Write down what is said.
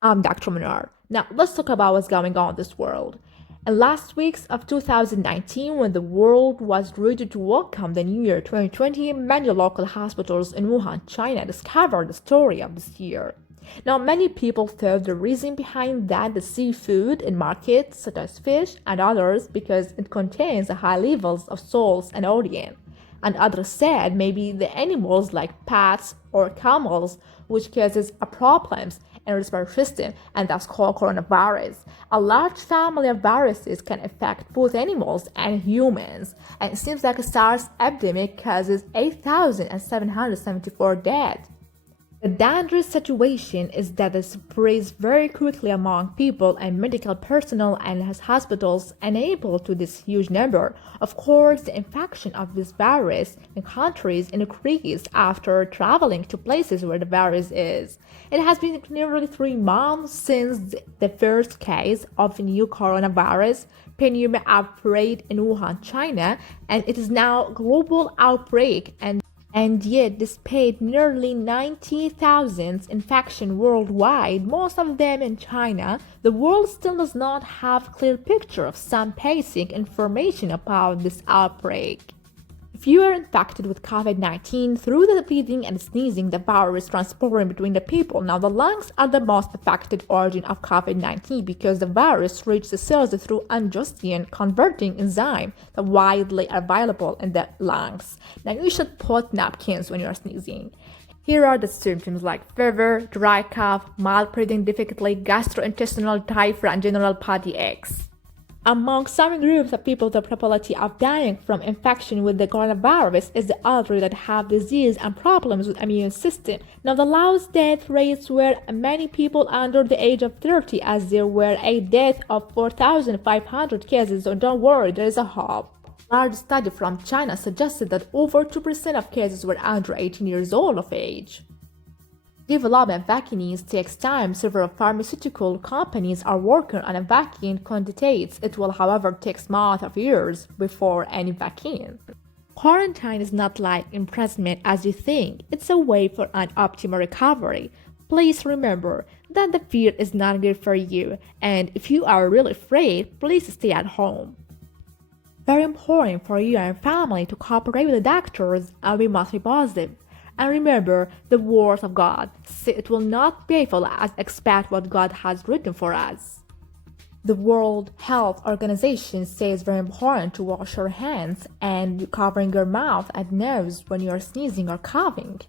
I'm Dr. Manar. Now, let's talk about what's going on in this world. In last weeks of 2019, when the world was ready to welcome the new year 2020, many local hospitals in Wuhan, China discovered the story of this year. Now, many people thought the reason behind that the seafood in markets such as fish and others because it contains high levels of salts and iodine. And others said maybe the animals like bats or camels, which causes problems in respiratory system and that's called coronavirus. A large family of viruses can affect both animals and humans, and it seems like a SARS epidemic causes 8,774 dead. The dangerous situation is that it spreads very quickly among people and medical personnel and has hospitals unable to this huge number. Of course, the infection of this virus in countries increased after traveling to places where the virus is. It has been nearly 3 months since the first case of the new coronavirus pneumonia outbreak in Wuhan, China, and it is now a global outbreak and yet, despite nearly 90,000 infections worldwide, most of them in China, the world still does not have a clear picture of some basic information about this outbreak. If you are infected with COVID-19 through the breathing and sneezing, the virus transporting between the people. Now, the lungs are the most affected organ of COVID-19 because the virus reaches the cells through androgen converting enzyme that widely available in the lungs. Now, you should put napkins when you are sneezing. Here are the symptoms like fever, dry cough, mild breathing difficulty, gastrointestinal diarrhea, and general body aches. Among some groups of people, the probability of dying from infection with the coronavirus is the elderly that have disease and problems with immune system. Now, the lowest death rates were many people under the age of 30, as there were a death of 4,500 cases. So don't worry, there is a hope. A large study from China suggested that over 2% of cases were under 18 years old of age. Development vaccines takes time. Several pharmaceutical companies are working on a vaccine candidates. It will, however, take months of years before any vaccine. Quarantine is not like imprisonment as you think. It's a way for an optimal recovery. Please remember that the fear is not good for you, and if you are really afraid, please stay at home. Very important for you and your family to cooperate with the doctors and be must be positive. And remember the word of God. It will not be able to expect what God has written for us. The World Health Organization says very important to wash your hands and covering your mouth and nose when you are sneezing or coughing.